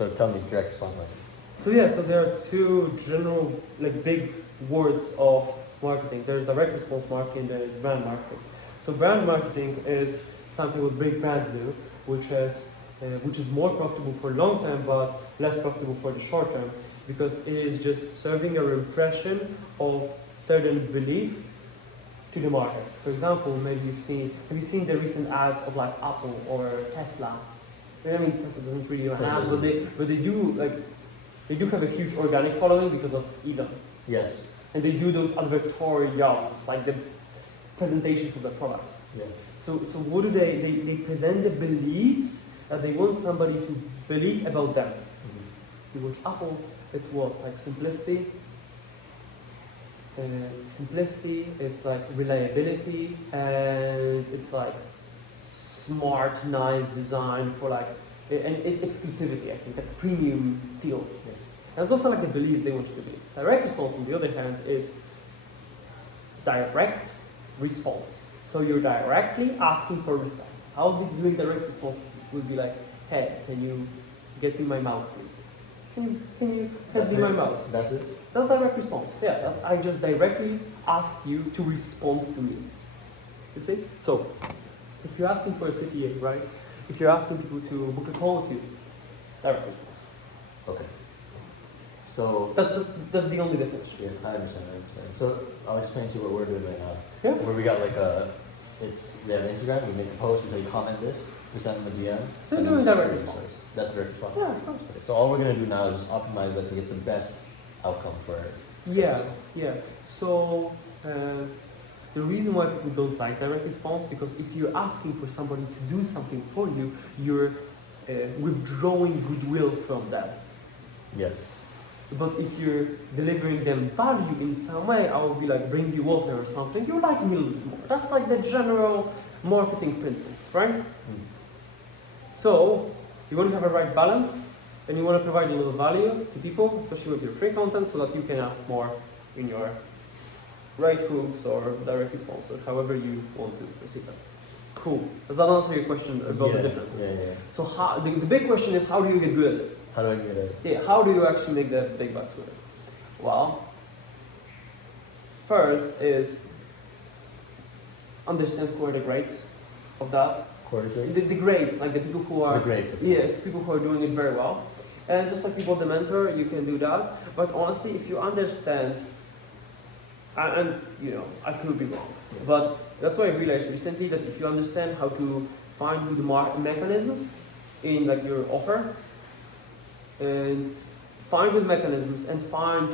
So tell me, direct response marketing. So there are two general, like, big words of marketing. There's direct response marketing, there is brand marketing. So brand marketing is something what big brands do, which is more profitable for long term, but less profitable for the short term, because it is just serving your impression of certain belief to the market. For example, maybe have you seen the recent ads of like Apple or Tesla? I mean, Tesla doesn't really run ads, but they do have a huge organic following because of Elon. Yes. And they do those advertorials, like the presentations of the product. Yeah. So what do they present the beliefs that they want somebody to believe about them. Mm-hmm. With Apple, it's what? Like simplicity. Simplicity, it's like reliability, and it's like smart, nice design for like, and exclusivity, I think, like premium feel. Yes. And those are like the beliefs they want you to believe. Direct response, on the other hand, is direct response. So you're directly asking for a response. How would doing direct response would be like, hey, can you get me my mouse, please? Can you hand me my mouse? That's it? That's direct response. Yeah, I just directly ask you to respond to me. You see? So, if you're asking for a CTA, right? If you're asking people to book a call with you, direct response. Okay. So that's the only definition. Yeah, I understand. So I'll explain to you what we're doing right now. Yeah. Where we got like we have Instagram, we make a post, we say comment this, we send them a DM. So you're doing direct response. That's a direct response. Yeah, of course. Okay, so all we're gonna do now is just optimize that to get the best outcome for it. Yeah. So the reason why people don't like direct response, because if you're asking for somebody to do something for you, you're withdrawing goodwill from them. Yes. But if you're delivering them value in some way, I will be like, bring you water or something, you like me a little bit more. That's like the general marketing principles, right? Mm. So you want to have a right balance, and you want to provide a little value to people, especially with your free content, so that you can ask more in your right hooks or direct response, or however you want to receive that. Cool. Does that answer your question about the differences? Yeah. So the big question is, how do you get good at it? How do I get it? Yeah, how do you actually make the big bucks with it? Well, first is understand who are the greats of that. Who are the greats? The greats, like the people who are... The greats. Okay. Yeah, people who are doing it very well. And just like people, the mentor, you can do that. But honestly, if you understand, and you know, I could be wrong, but that's why I realized recently that if you understand how to find good mechanisms in like your offer, and find good mechanisms and find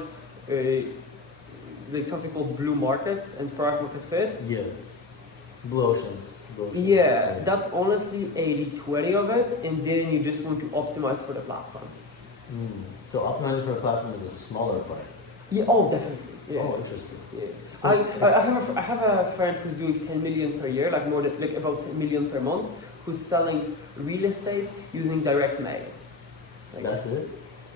like something called blue markets and product market fit. Yeah. Blue oceans. Yeah, that's honestly 80-20 of it, and then you just want to optimize for the platform. Mm. So optimizing for the platform is a smaller part. Yeah. Oh, definitely. Yeah. Oh, interesting. Yeah. So I have a friend who's doing 10 million per year, like more than like about 10 million per month, who's selling real estate using direct mail. Like, that's it.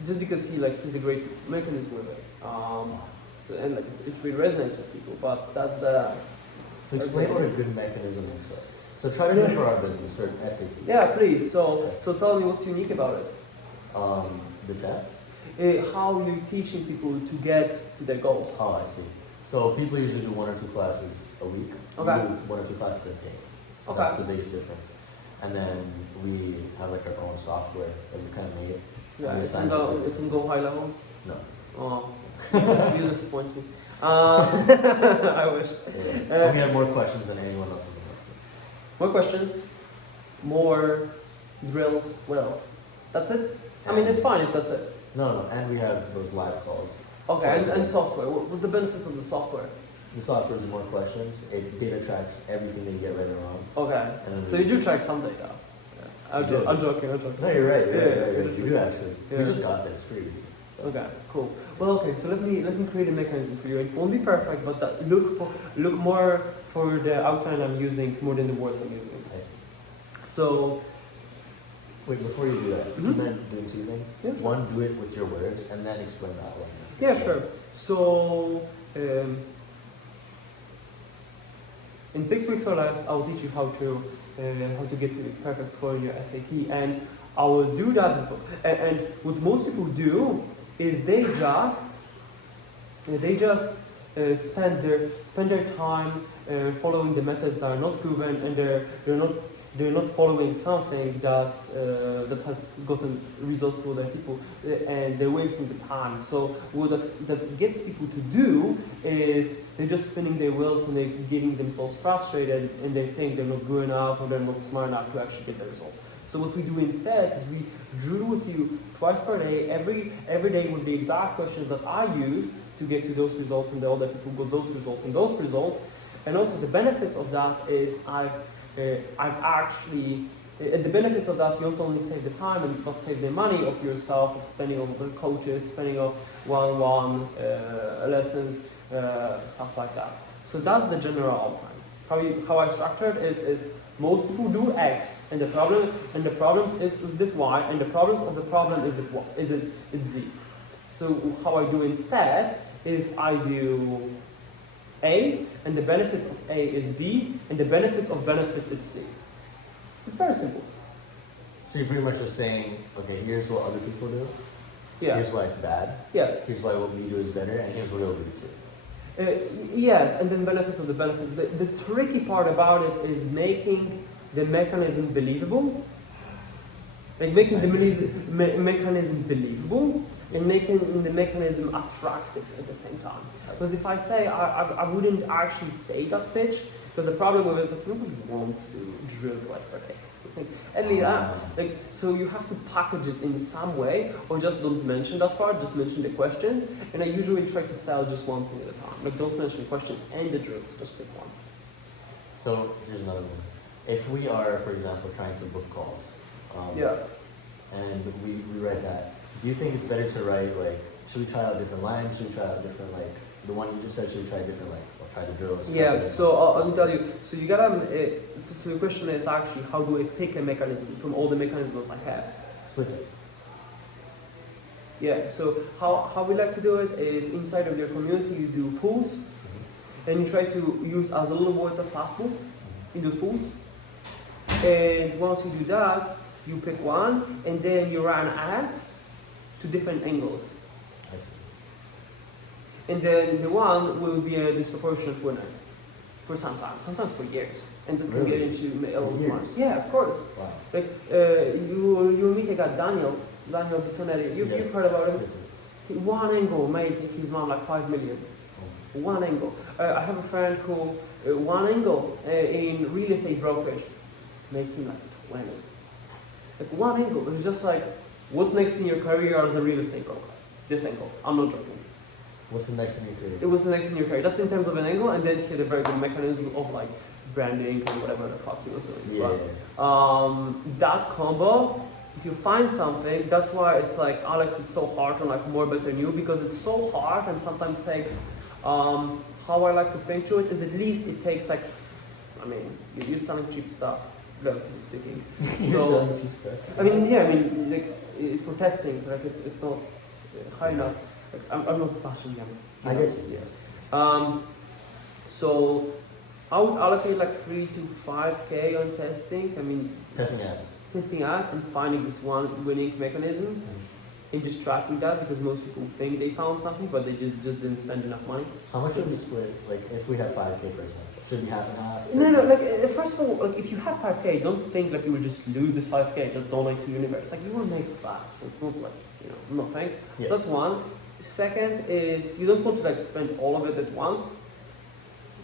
Just because he's a great mechanism with it. So and like it really resonates with people. But that's the. So explain what a good mechanism looks like. So try to do it for our business, for SAT. Yeah, please. So tell me what's unique about it. The test. How you're teaching people to get to their goals. Oh, I see. So people usually do 1 or 2 classes a week. Okay. We do 1 or 2 classes a day. So okay. That's the biggest difference. And then we have like our own software that we kind of made. Yeah, it's in Go high level? No. Oh, you disappoint me. I wish. Yeah. We have more questions than anyone else in the market. More questions, more drills, what else? That's it? I mean, it's fine if that's it. No, and we have those live calls. Okay, and software. What's the benefits of the software? The software is more questions. It data tracks everything that you get right or wrong. Okay, so you do track some data. I'm joking. No, you're right. You do actually. Yeah. We just got this free. So. Okay, cool. Well, okay, so let me create a mechanism for you. It won't be perfect, but look more for the outline I'm using more than the words I'm using. I see. So, wait, before you do that, do you mind doing 2 things? Yeah. One, do it with your words, and then explain the outline. Yeah, sure. So, in 6 weeks or less, I'll teach you how to get to the perfect score in your SAT, and I will do that, and what most people do is they just spend their time following the methods that are not proven, and they're not following something that's that has gotten results for other people, and they're wasting the time. So what that gets people to do is they're just spinning their wheels and they're getting themselves frustrated, and they think they're not good enough or they're not smart enough to actually get the results. So what we do instead is we drill with you twice per day, every day with the exact questions that I used to get to those results, and the other people got those results and those results. And also the benefits of that is the benefits of that, you don't only save the time and not save the money of yourself, of spending on the coaches, spending on one-on-one lessons, stuff like that. So that's the general outline. How I structured is most people do X, and the problems is this Y, and the problems of the problem is it's Z. So how I do instead is I do A, and the benefits of A is B, and the benefits of benefit is C. It's very simple. So you're pretty much just saying, okay, here's what other people do. Yeah. Here's why it's bad. Yes. Here's why what we do is better, and here's what we'll do too. Yes, and then benefits of the benefits. The tricky part about it is making the mechanism believable. Like making the mechanism believable and making the mechanism attractive at the same time. Because if I say, I wouldn't actually say that pitch, because the problem with it is that nobody wants to drill twice per day. So you have to package it in some way, or just don't mention that part, just mention the questions. And I usually try to sell just one thing at a time. Like don't mention questions and the drills, just pick one. So here's another one. If we are, for example, trying to book calls, and we write that, do you think it's better to write should we try out different lines? Should we try out different the one you just said? Should we try different or try the drills? Yeah. So let me tell you. So you gotta. So the question is actually how do I pick a mechanism from all the mechanisms I have? Split test. Yeah. So how we like to do it is inside of your community you do pools, and you try to use as little words as possible in those pools. And once you do that, you pick one, and then you run ads to different angles. I see. And then the one will be a disproportionate winner for some time, sometimes for years. And that can get into a lot of months. Yeah, of course. Wow. Like you meet a guy, Daniel Bissonelli. You've heard about him? One angle made his mom like 5 million. One angle. I have a friend who one angle in real estate brokerage made him like 20. Like one angle. It's just like, what's next in your career as a real estate broker? This angle. I'm not joking. What's the next in your career? It was the next in your career. That's in terms of an angle, and then he had a very good mechanism of like branding and whatever the fuck he was doing. Yeah. That combo, if you find something, that's why it's like Alex is so hard on like more better new, because it's so hard and sometimes takes how I like to think to it is at least it takes like, I mean, you're selling cheap stuff, relatively speaking. You're selling cheap stuff. I mean, like it's for testing, like it's not high enough. Like, I'm not bashing them. I get you. Yeah. So I would allocate like 3 to 5K on testing. I mean, testing ads. Testing ads and finding this one winning mechanism. And just tracking that, because most people think they found something, but they just didn't spend enough money. How much should we split? Like if we have 5K, for example, should it be half and half? No. Like first of all, like if you have 5K, don't think like you will just lose this 5K, just donate to universe. Like you will make it back. So it's not like nothing. Yeah. So that's one. Second is you don't want to like spend all of it at once.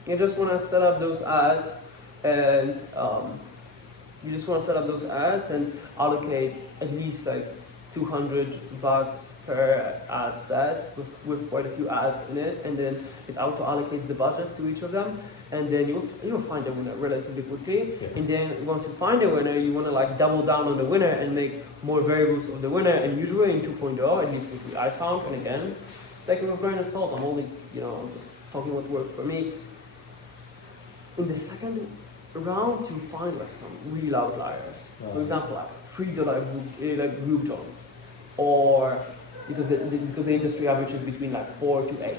You just want to set up those ads, and allocate at least like $200 per ad set with quite a few ads in it, and then it auto allocates the budget to each of them, and then you'll find a winner relatively quickly. Yeah. And then once you find a winner, you want to like double down on the winner and make more variables of the winner. And usually in 2.0, at least what I found, and again, it's like with a grain of salt. I'm only I'm just talking what worked for me. In the second round, you find like some real outliers. For example, like $3 group joins, or because the industry average is between like 4 to 8,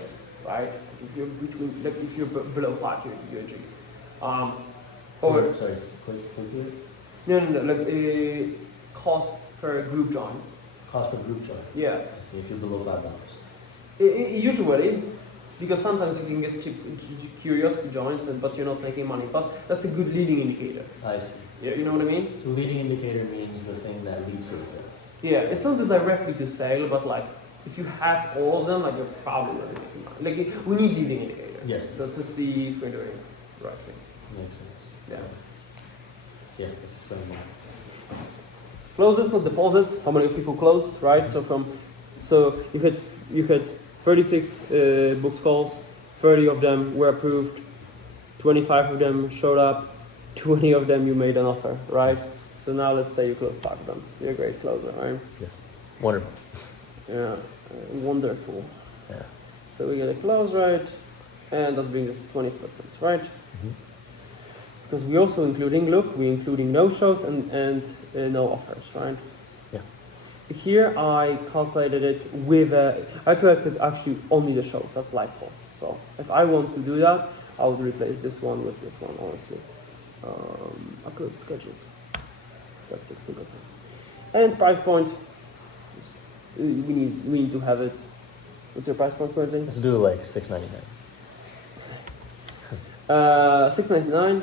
right? If you're between, like if you're below 5, you're a G. Sorry, click it. No. Like cost per group join. Cost per group join. Yeah. I see. If you're below $5. Usually, because sometimes you can get curiosity joins, but you're not making money. But that's a good leading indicator. I see. You know what I mean? So leading indicator means the thing that leads to the sale. Yeah, it's not directly to sale, but like if you have all of them, like you're probably not making money. Like we need leading indicators. Yes. So to see if we're doing the right things. Makes sense. Yeah. Yeah, let's explain more. Closes, not deposits. How many people closed, right? So you had 36 booked calls. 30 of them were approved. 25 of them showed up. 20 of them you made an offer, right? So now let's say you closed 5 of them. You're a great closer, right? Yes. Wonderful. Yeah, wonderful. Yeah. So we get a close rate, and that brings us to 20%, right? Mm-hmm. Because we're also including no shows and no offers, right? Yeah. Here I calculated it with I calculated actually only the shows. That's live cost. So if I want to do that, I would replace this one with this one. Honestly, approved scheduled. That's 16%. And price point. We need to have it. What's your price point currently? Let's do like $6.99. $6.99.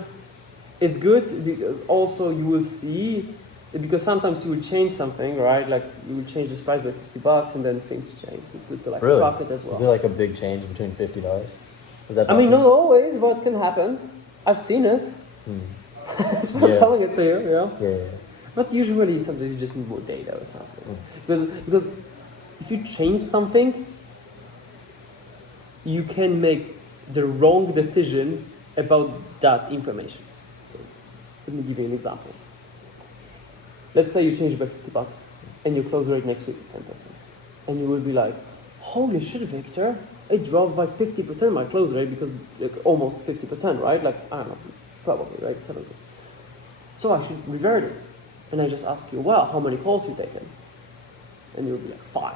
It's good because also you will see, because sometimes you will change something, right? Like you will change this price by $50 and then things change. It's good to like track it as well. Is there like a big change between $50? Is that possible? I mean, not always, but it can happen. I've seen it. That's why I'm telling it to you, Yeah. But usually sometimes you just need more data or something. Because if you change something, you can make the wrong decision about that information. So let me give you an example. Let's say you change it by $50 and your close rate next week is 10%. And you will be like, holy shit, Victor, it dropped by 50% my close rate because like almost 50%, right? Like, I don't know, probably, right? 70%. So I should revert it. And I just ask you, well, how many calls you taken? And you'll be like, 5.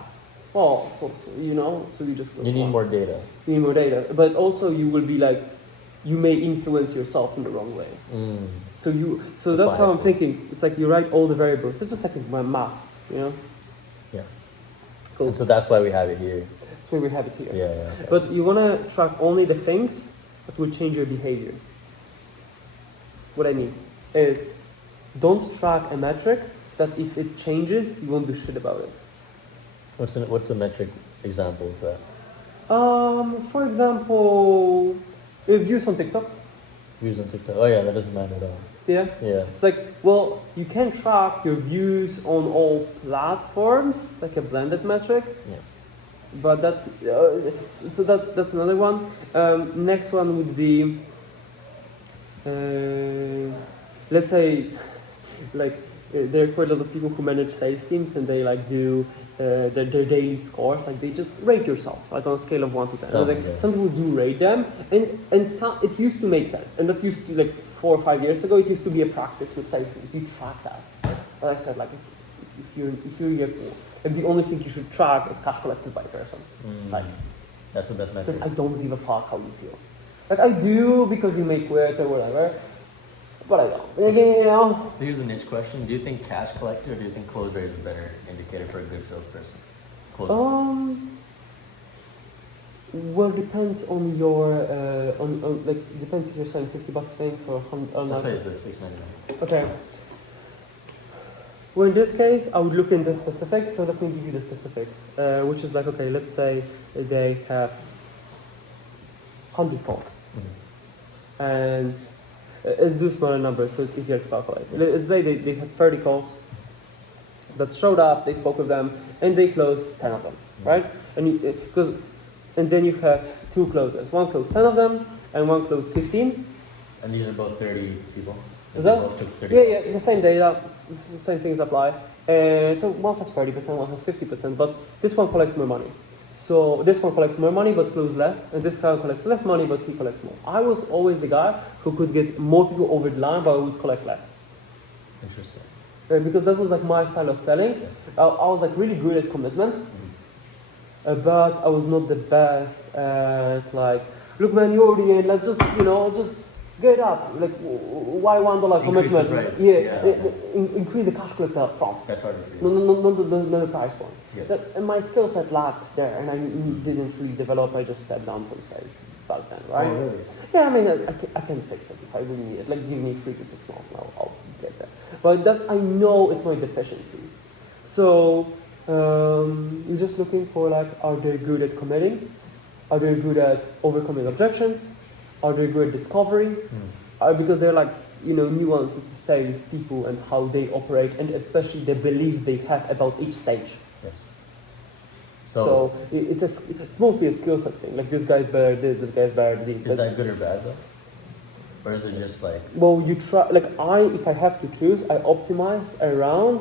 Oh, so you just go. You need more data. You need more data. But also you will be like, you may influence yourself in the wrong way. So that's how I'm thinking. It's like you write all the variables. It's just like my math, Yeah. Cool. And so that's why we have it here. That's why we have it here. Yeah. Okay. But you want to track only the things that will change your behavior. What I mean is, don't track a metric that if it changes, you won't do shit about it. What's a metric example of that? For example, views on TikTok. Views on TikTok. Oh yeah, that doesn't matter at all. Yeah. Yeah. It's like, well, you can track your views on all platforms, like a blended metric. Yeah. But that's that's another one. Next one would be, let's say, like there are quite a lot of people who manage sales teams and they like do their daily scores. Like they just rate yourself, like on a scale of 1 to 10. Some people do rate them, and some, it used to make sense. And that used to, like 4 or 5 years ago, it used to be a practice with sales teams. You track that. But I said, like, it's, if you're like the only thing you should track is cash collected by a person. Like that's the best metric. Because I don't give a fuck how you feel. Like I do because you may quit or whatever. But I don't. Again, So here's a niche question. Do you think cash collected or do you think close rate is a better indicator for a good salesperson? Well, depends on your, depends if you're selling $50 things or Let's say it's at $6.99. Okay. Well, in this case, I would look into specifics. So let me give you the specifics, which is like, okay, let's say they have 100 calls. And let's do smaller numbers so it's easier to calculate. Let's say they had 30 calls that showed up, they spoke with them, and they closed 10 of them, right? And then you have 2 closers. One closed 10 of them, and one closed 15. And these are both 30 people? Is that? Both took 30 Yeah, the same data, the same things apply. And so one has 30%, one has 50%, but this one collects more money. So this one collects more money but closes less, and this guy collects less money but he collects more. I was always the guy who could get more people over the line but I would collect less. Interesting. Because that was like my style of selling. Yes. I was like really good at commitment, but I was not the best at like, look man, you're the end, let's just, get it up. Like, why $1 commitment? Increase the price. Increase the cash collector up front. That's harder for you. No, the price point. Yeah. And my skill set lacked there, and I didn't really develop. I just stepped down from sales back then, right? Oh, really? Yeah, I mean, I can fix it if I really need it. Like, give me 3 to 6 months, and I'll get there. But I know it's my deficiency. So you're just looking for like, are they good at committing? Are they good at overcoming objections? Are they good at discovery? Because they're like, nuances to sales people and how they operate, and especially the beliefs they have about each stage. Yes. So it's mostly a skill set thing. Like, this guy's better at this guy's better at this. Is that good or bad though? Or is it just like? Well, you try. Like, if I have to choose, I optimize around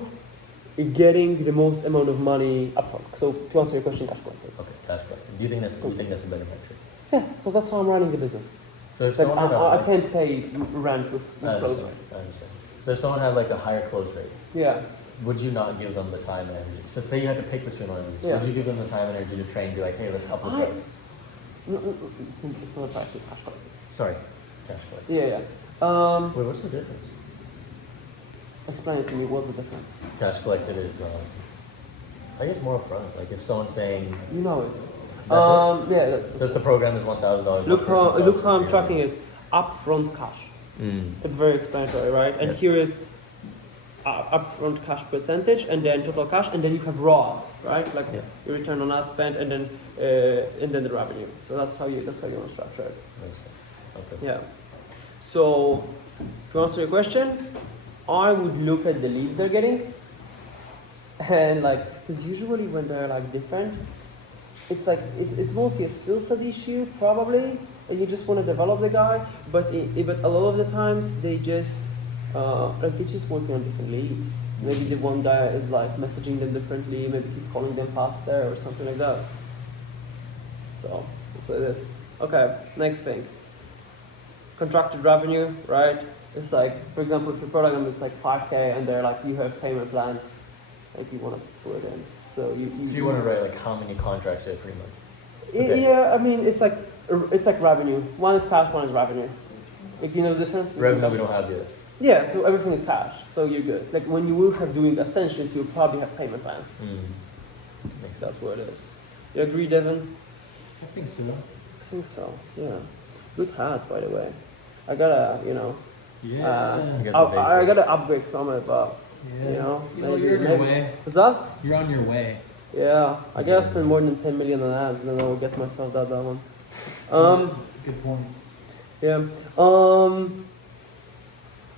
getting the most amount of money upfront. So to answer your question, cash collector. Okay, cash collector. Do you think that's a better metric? Yeah, because that's how I'm running the business. So if like, someone I can't pay rent with close rate. I understand. So if someone had like a higher close rate, yeah, would you not give them the time and energy? So say you had to pick between one of these, would you give them the time and energy to train and be like, hey, let's up the price? No, it's not a price, it's cash collector. Sorry, cash collector. Yeah. Wait, what's the difference? Explain it to me, what's the difference? Cash collected is, I guess, more upfront. Like if someone's saying, You know it. That's Yeah, that's so if the program is $1,000, look how I'm tracking it. Upfront cash. It's very explanatory, right? And here is upfront cash percentage, and then total cash, and then you have ROAS, right? Like your return on ad spend, and then the revenue. So that's how you want to structure it. Makes sense. Okay. Yeah. So to answer your question, I would look at the leads they're getting, and because usually when they're different, it's it's mostly a skill set issue probably, and you just want to develop the guy. But but a lot of the times they just working on different leads. Maybe the one guy is messaging them differently. Maybe he's calling them faster or something like that. So it is. Okay, next thing. Contracted revenue, right? It's for example, if your program is $5K and they're you have payment plans, you want to put it in. So you want to write how many contracts you have pretty much. Okay. Yeah, I mean it's like revenue. One is cash, one is revenue. You know the difference? Revenue we don't have yet. Yeah, so everything is cash, so you're good. When you will have doing extensions, you'll probably have payment plans. Makes sense. That's what it is. You agree, Devin? I think so. I think so. Yeah. Good hat, by the way. I gotta, I gotta upgrade from it, but you're on your way. What's that? You're on your way. Yeah, I gotta spend more than 10 million on ads, then I will get myself that one. That's a good point. Yeah.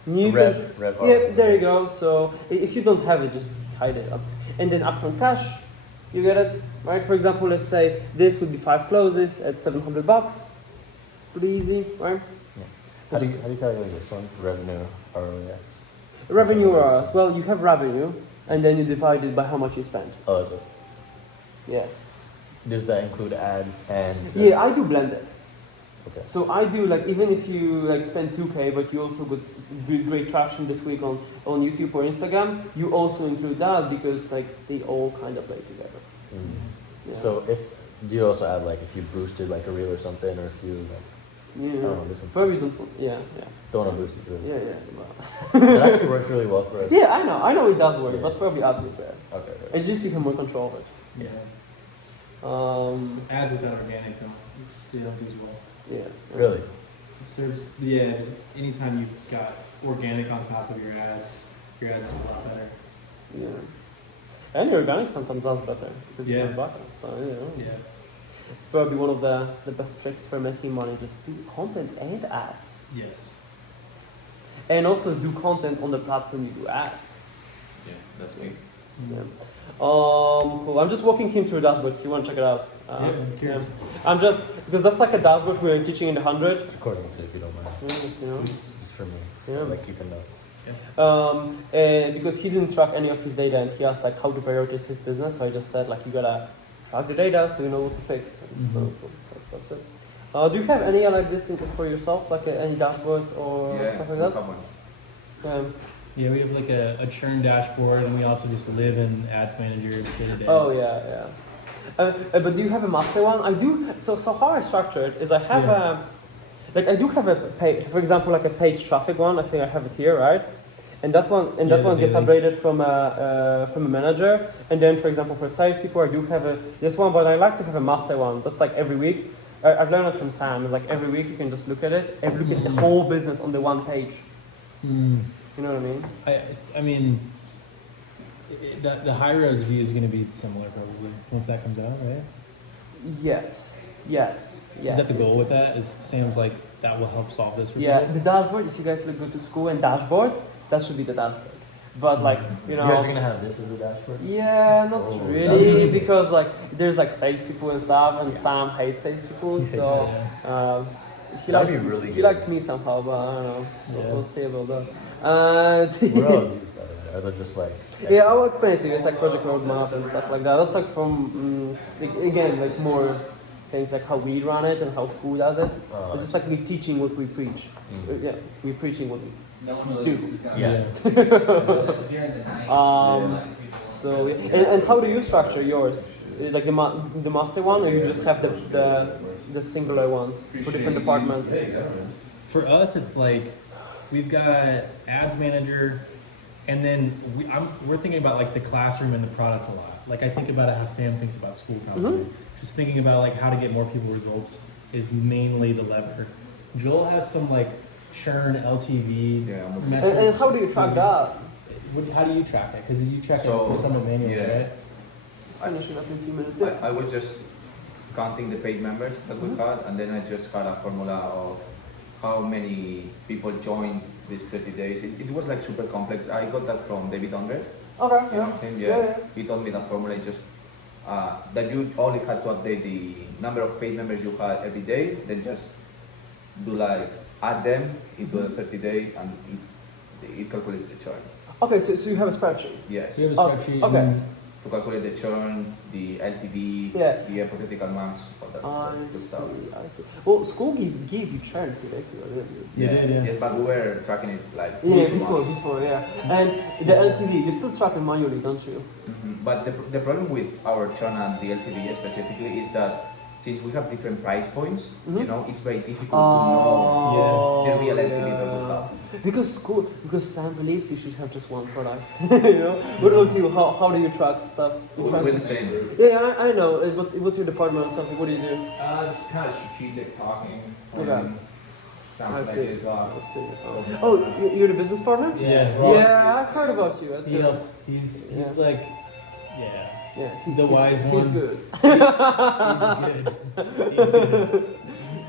Rev yeah, there you go. So if you don't have it, just hide it up. And then upfront cash, you get it, right? For example, let's say this would be 5 closes at $700. It's pretty easy, right? Yeah. How do you calculate this one? Revenue ROAS? Revenue ROAS. Well, you have revenue, and then you divide it by how much you spend. Oh, is it? Yeah. Does that include ads and? Yeah, I do blended. Okay. So I do even if you spend 2K, but you also got great traction this week on YouTube or Instagram, you also include that because they all kind of play together. Yeah. So do you also add if you boosted a reel or something, or if you yeah, I don't know, probably don't. Yeah. Don't want to boost it. Yeah. It actually works really well for us. Yeah, I know it does work, but probably ads work better. Okay. Right. And just you have more control of it. Yeah. Ads without organic they don't do as well. Yeah. Really? Anytime you've got organic on top of your ads do a lot better. Yeah. And your organic sometimes does better because you have buttons. So Yeah. It's probably one of the best tricks for making money, just do content and ads. Yes. And also do content on the platform you do ads. Yeah, that's me. Yeah. Cool. I'm just walking him through a dashboard if you want to check it out. I'm curious. Yeah. I'm just, because that's a dashboard we're teaching in the 100. Recording it if you don't mind. Yeah, Just for me. So keeping notes. And because he didn't track any of his data and he asked how to prioritize his business, so I just said you gotta track the data so you know what to fix. So that's it. Do you have any this for yourself, any dashboards or stuff like that? Yeah, we have a churn dashboard, and we also just live in Ads Manager day to day. Oh yeah. But do you have a master one? I do. So how I structure it is I have like I do have a page, for example, like a page traffic one. I think I have it here, right? And that one gets updated from a manager. And then, for example, for salespeople, I do have this one, but I like to have a master one. That's like every week. I've learned it from Sam. It's like every week you can just look at it and look at the whole business on the one page. You know what I mean? I mean, the high res view is going to be similar probably once that comes out, right? Yes. Is that the goal with that? Is Sam's like that will help solve this for yeah, people? the dashboard. If you guys look good to Skool and dashboard, that should be the dashboard. But like you know, you guys are gonna have this as a dashboard? yeah, not really, because like there's like salespeople and stuff, and Sam hates salespeople, so he likes me somehow, but I don't know. We'll see about that. What are these, by the way? Are they just like? Yeah, I'll explain it to you. It's like project roadmap and stuff like that. That's like from again like more things like how we run it and how Skool does it. It's just like we're teaching what we preach. Yeah, we're preaching what we do. Yeah. So and how do you structure yours? Like the master one, or you just have the singular ones for different departments? For us, it's like we've got ads manager, and then we're thinking about like the classroom and the product a lot. Like I think about it how Sam thinks about Skool content. Just thinking about like how to get more people results is mainly the lever. Joel has some like churn LTV metrics. And how do you track that? How do you track it? Because you track it somewhat manually, right? Finish it up in a few minutes. I was just counting the paid members that we had, and then I just had a formula of how many people joined these 30 days. It was like super complex. I got that from David Andre. Okay, You know him? Yeah. He told me that formula is just that you only had to update the number of paid members you had every day, then just do like add them into the 30 day, and it calculates the churn. Okay, so you have a spreadsheet. Yes. So you have a spreadsheet. Okay. To calculate the churn, the LTV, the hypothetical months, all that good stuff. I see. Well, Skool gave you churn a few days ago, didn't you? Yes, but we were tracking it like before, yeah. And the LTV, you still track it manually, don't you? But the problem with our churn and the LTV specifically is that since we have different price points, you know, it's very difficult to know the real LTV that we have. Because Sam believes you should have just one product. You know? What about you? How do you track stuff? We're the same. Yeah, I know. But what's your department or something? What do you do? Just kind of strategic talking. Okay. Bounce ideas off. Oh, you're the business partner? Yeah. Yeah, I've heard about you. That's He good. helped. He's like, the wise one. He's good. He's good.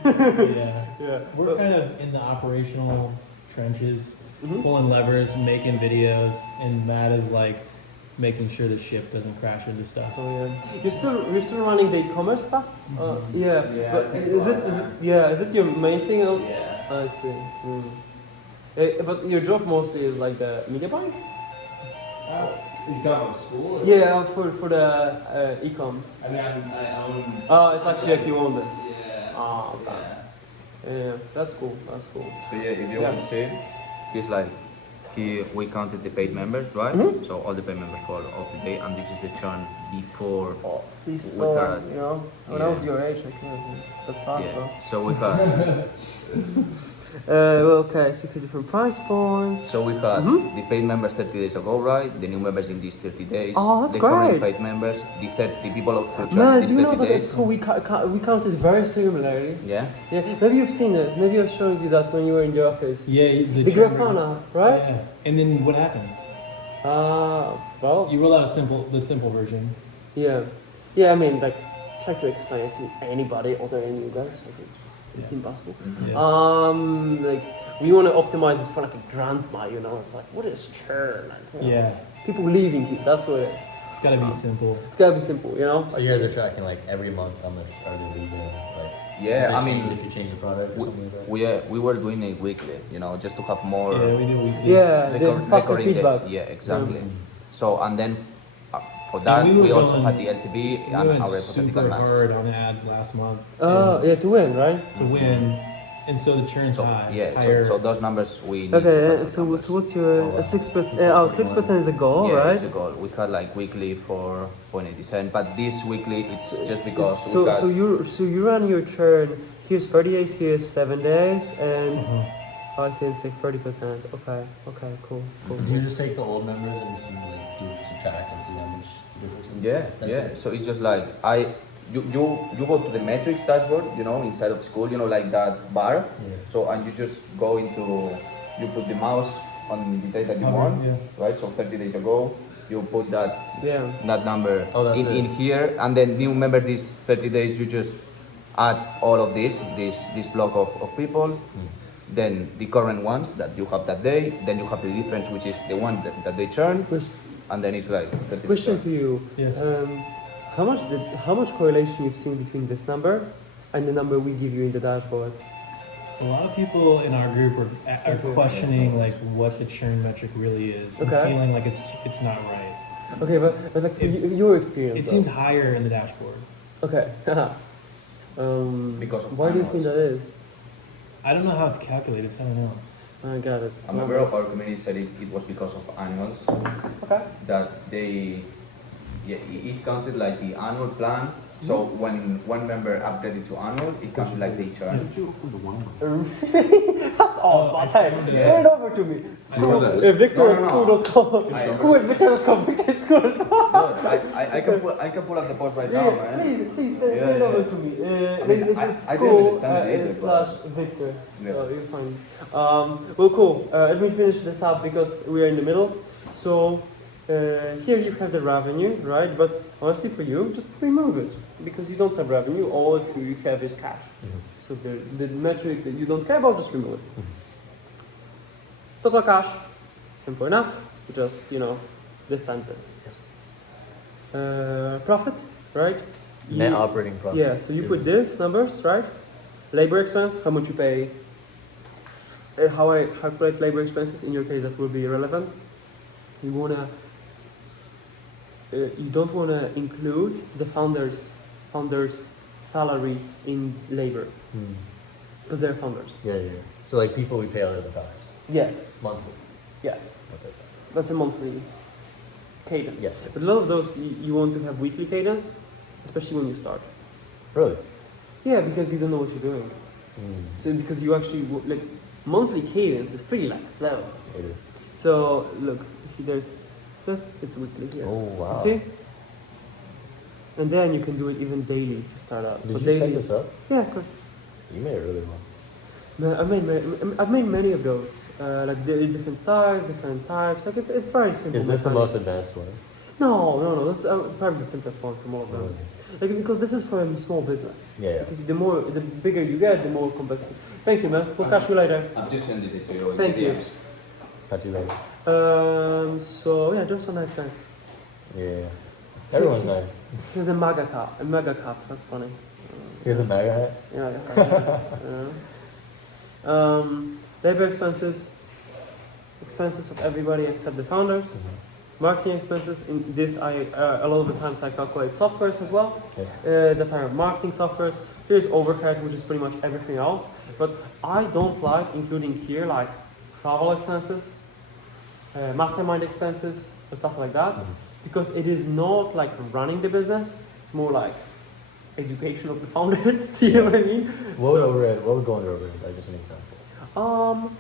Yeah. We're kind of in the operational trenches, pulling levers, making videos, and Matt is like making sure the ship doesn't crash into stuff. Oh yeah. You're still running the e-commerce stuff? Yeah. But is it your main thing else? Yeah. I see. But your job mostly is like the media buying? You talking about Skool? Yeah, for the e-com. I mean, I own. Oh, it's actually like you owned it. Yeah. Oh, okay. Yeah, that's cool. So yeah, if you want to see, he's like, we counted the paid members, right? So all the paid members for of the day, and this is the churn before. Oh, please, we had, you know, when I was your age, I couldn't. It's that fast, bro. So we had. Okay, so different price points. So we had the paid members 30 days ago, right? The new members in these 30 days. Oh, that's the great. current paid members, the people of future Man, these do you know 30 that at days. school we counted very similarly? Yeah. Yeah, maybe you've seen it. Maybe I was showing you that when you were in the office. Yeah, The churn Grafana, right? Yeah. And then what happened? Well, You roll out the simple version. yeah. I mean, like, try to explain it to anybody other than you guys. Like, it's impossible. Yeah. Like, we want to optimize it for like a grandma, you know? It's like, what is churn? You know? Yeah. People leaving you, that's what It's gotta be simple. it's gotta be simple, you know? So you guys are tracking like every month how much are they leaving? Like, Yeah, does it I mean, change if you change the product or something like that? we were doing it weekly, you know, just to have more. Yeah, we do weekly. Yeah, there's faster recording feedback. exactly. So and then for that And we also going- had the LTV We and went our hypothetical super max. hard on the ads last month. Yeah, to win, right? To win, and so the churn's So high. yeah, higher. so those numbers we need to Okay, have those so numbers. what's your 6%? 6% is a goal, Yeah, right? it's the goal. We had like weekly for 0.87, but this weekly it's just because So we got so you run your churn here's 30 days, here's 7 days, and Mhm. I think it's like 30%. Okay, cool. Do you just take the old members and just like do subtract and see how much the difference is? Yeah, That's yeah. it? So it's just like you go to the metrics dashboard, you know, inside of Skool, you know, like that bar. Yeah. So and you just go into, you put the mouse on the date that you Okay, want, yeah. right? So 30 days ago, you put that Yeah. number Oh, that's in it. here, and then new member these 30 days, you just add all of this block of people. Then the current ones that you have that day, then you have the difference, which is the one that they churn, and then it's like 30 Question to you. Yeah. How much correlation you've seen between this number and the number we give you in the dashboard? A lot of people in our group are Okay. questioning like what the churn metric really is, and Okay. feeling like it's not right. Okay, but like from your experience. It though. seems higher in the dashboard. Okay. Because of why do you think annuals. that is? I don't know how it's calculated, so I don't know. I got it. A member of our community said it was because of annuals, Okay. that it counted like the annual plan. So when one member upgraded to annual, it counted like they churn. That's all. I Hey, found it. send it over to me. School, found it. Victor No, at no, no. school.com. I- School at Victor.com. Victor at school.com. No, I can pull up the post right now, man. Please send Yeah, it over yeah. to me. mean, It's I didn't school understand it either, slash but- Victor. Yeah. So you're fine. Well, cool. Let me finish this up because we are in the middle. So here you have the revenue, right? But honestly, for you, just remove it because you don't have revenue. All you have is cash. So the metric that you don't care about, just remove it. Total cash, simple enough. Just this times this. Profit, right? Net You- operating profit. Yeah, so you put is- this numbers, right? Labor expense, how much you pay. How I calculate labor expenses, in your case that will be irrelevant. You don't wanna include the founders' salaries in labor Hmm. because they're founders. Yeah. So like people we pay out of the founders Yes, monthly. yes, Okay. that's a monthly cadence. Yes. But a lot of those you want to have weekly cadence, especially when you start. Really? Yeah, because you don't know what you're doing. Hmm. So because you actually like monthly cadence is pretty like slow. It is. So look, there's this, it's weekly here. Oh wow. You see? And then you can do it even daily if you start out. Did But you daily, set this up? Yeah, of course. You made it really well. No, I've made many of those, like different styles, different types. Like it's very simple. Is this the mechanic. most advanced one? No. That's probably the simplest one from all of them. Really? Like because this is for a small business. Yeah. The bigger you get, the more complex. Thank you, man. We'll catch you later. I'm just sending it to you. Thank you. Catch you later. So yeah, those are nice guys. Yeah. Everyone's nice. Here's a mega cup. That's funny. Here's a MAGA hat. Yeah. Labor expenses of everybody except the founders. Marketing expenses. In this, a lot of the times I calculate softwares as well. Yes. That are marketing softwares. Here's overhead, which is pretty much everything else. But I don't like including here like travel expenses, mastermind expenses, and stuff like that, because it is not like running the business. It's more like education of the founders. You know what I mean? What would go under overhead? Like just an example.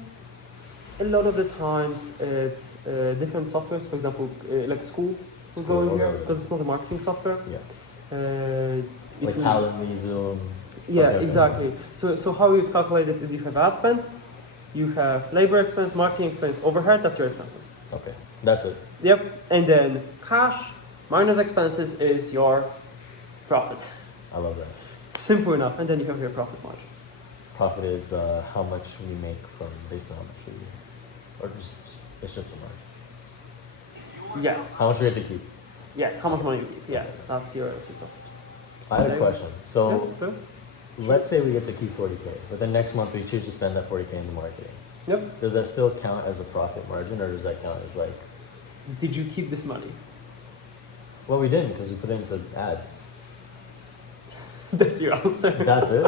A lot of the times it's different softwares. For example, like Skool will go in Skool, here okay. because it's not a marketing software. Yeah. It Like will- Calendly, Zoom. Yeah, Okay. exactly. So how you calculate it is you have ad spend, you have labor expense, marketing expense, overhead. That's your expenses. Okay. That's it. Yep. And then cash minus expenses is your profit. I love that. Simple enough. And then you have your profit margin. Profit is how much we make from based on how much we, or just it's just a margin. Yes. How much we have to keep. Yes. How much money you keep? Yes. That's your profit. I had a question. So Yeah, good. let's say we get to keep 40K, but then next month we choose to spend that 40K in the marketing. Yep. Does that still count as a profit margin, or does that count as like? Did you keep this money? Well, we didn't because we put it into ads. That's your answer. That's it.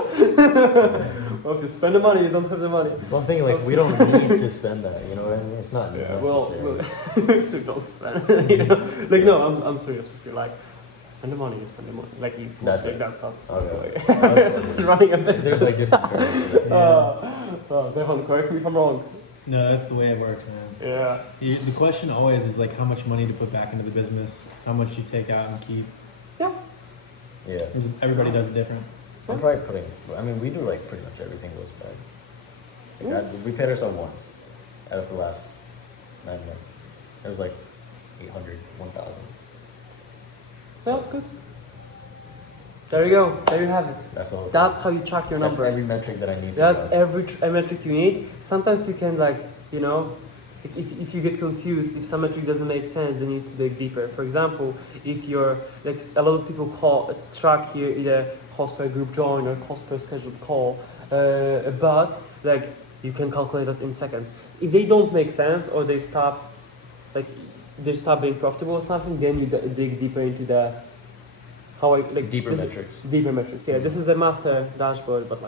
Well, if you spend the money, you don't have the money. One thing, like we don't need to spend that. You know what I mean? It's not necessary. So don't spend. You know? Like no, I'm serious with you. Like spend the money, you spend the money. Like you, That's like it. that's Okay. way. It's running a business. There's like different terms for that. Stefan, correct me if I'm wrong. No, that's the way it works, man. Yeah. The question always is like how much money to put back into the business, how much you take out and keep. Yeah. Yeah. Everybody does it different. I'm probably putting, I mean, we do like pretty much everything goes back. Like we paid ourselves once out of the last 9 months. It was like 800, 1,000. That's good. There you go. There you have it. That's how you track your That's numbers. every metric that I need. That's every metric you need. Sometimes you can if you get confused, if some metric doesn't make sense, then you need to dig deeper. For example, if you're like a lot of people track here either cost per group join or cost per scheduled call, but like you can calculate that in seconds. If they don't make sense or they stop being profitable or something, then you dig deeper into the deeper metrics. Deeper metrics. Yeah, this is the master dashboard, but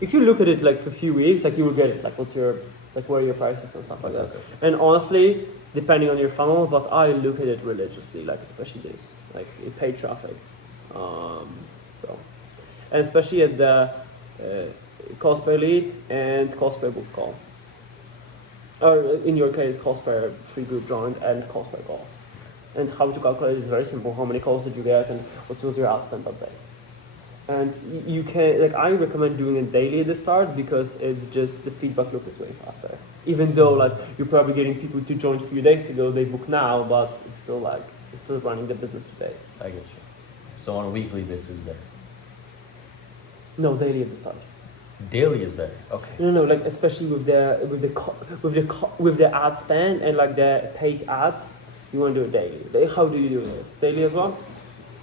if you look at it like for a few weeks, like you will get it, like what's your where are your prices and stuff like that. And honestly, depending on your funnel, but I look at it religiously, like especially this, like paid traffic. And especially at the cost per lead and cost per book call. Or in your case, cost per free group joined and cost per call. And how to calculate is very simple. How many calls did you get and what was your ad spend that day? And you can, I recommend doing it daily at the start because it's just, the feedback loop is way faster. Even though you're probably getting people to join a few days ago, they book now, but it's still you're still running the business today. I get you. So on a weekly basis is better. No, daily at the start. Daily is better. Okay. No, especially with the ad spend and the paid ads, you want to do it daily. How do you do it? Daily as well?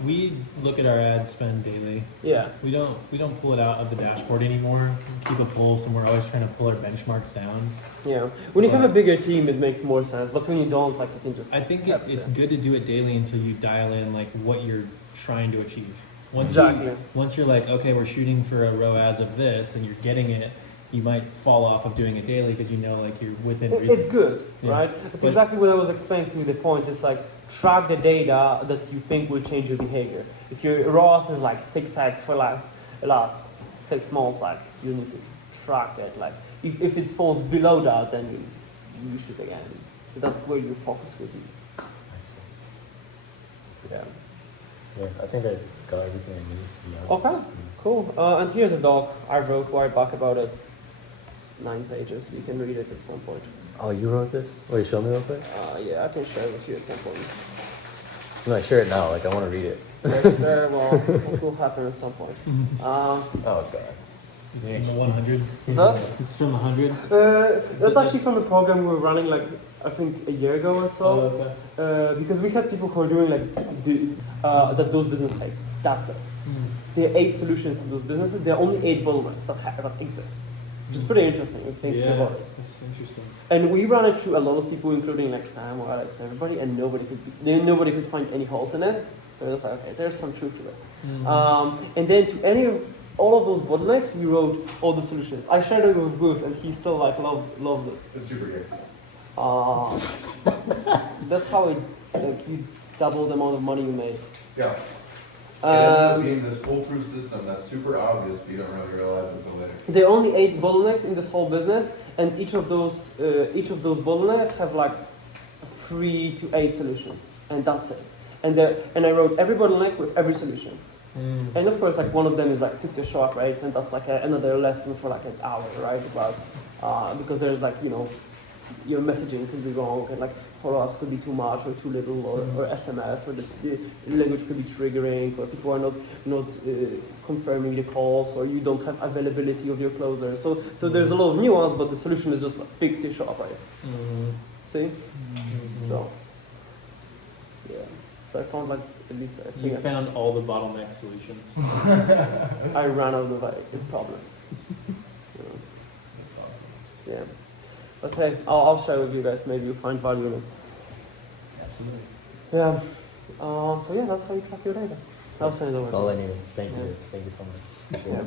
We look at our ad spend daily. Yeah. We don't pull it out of the dashboard anymore. We keep a pulse, and we're always trying to pull our benchmarks down. Yeah. When you have a bigger team, it makes more sense. But when you don't, you can just. I think it's good to do it daily until you dial in what you're trying to achieve. Once you're okay, we're shooting for a ROAS of this, and you're getting it, you might fall off of doing it daily because you're within reason. It's good, right? It's exactly what I was explaining to you. The point is track the data that you think will change your behavior. If your ROAS is 6x for last 6 months, you need to track it. If it falls below that, then you should again. That's where your focus will be. I see. Yeah. Yeah, I think I got everything I need to be honest. Okay, cool. And here's a doc I wrote right back about it. It's 9 pages. You can read it at some point. Oh, you wrote this? Wait, show me real quick. Yeah, I can share it with you at some point. No, share it now. I want to read it. Yes, sir. Well, it will happen at some point. Oh God. This is from the 100. Is that? This is from the 100. That's actually from a program we were running I think a year ago or so. Okay. Because we had people who were doing those business cases. That's it. There are 8 solutions to those businesses. There are only 8 bottlenecks that exist. Which is pretty interesting if you think about it. That's interesting. And we ran it through a lot of people, including Sam or Alex and everybody, and nobody could find any holes in it. So it was okay, there's some truth to it. Mm-hmm. And then to all of those bottlenecks, we wrote all the solutions. I shared it with Bruce, and he still loves it. It's super good. That's how you double the amount of money you made. Yeah. It ends up being this foolproof system that's super obvious, but you don't really realize it until later. There are only 8 bottlenecks in this whole business, and each of those bottlenecks have 3 to 8 solutions, and that's it. And I wrote every bottleneck with every solution. And of course, one of them is fix your show up rates, and that's another lesson for an hour, right? About because there's your messaging could be wrong, and follow-ups could be too much or too little, or SMS, or the language could be triggering, or people are not confirming the calls, or you don't have availability of your closer. So there's a lot of nuance, but the solution is just fix your show up rate. See? So yeah. So I found at least I think You found all the bottleneck solutions. I ran out of problems. That's awesome. Yeah. But hey, I'll share with you guys. Maybe you find value in it. Absolutely. Yeah. So yeah, that's how you track your data. I'll send it over. That's all I needed. Thank you. Thank you so much. Appreciate it.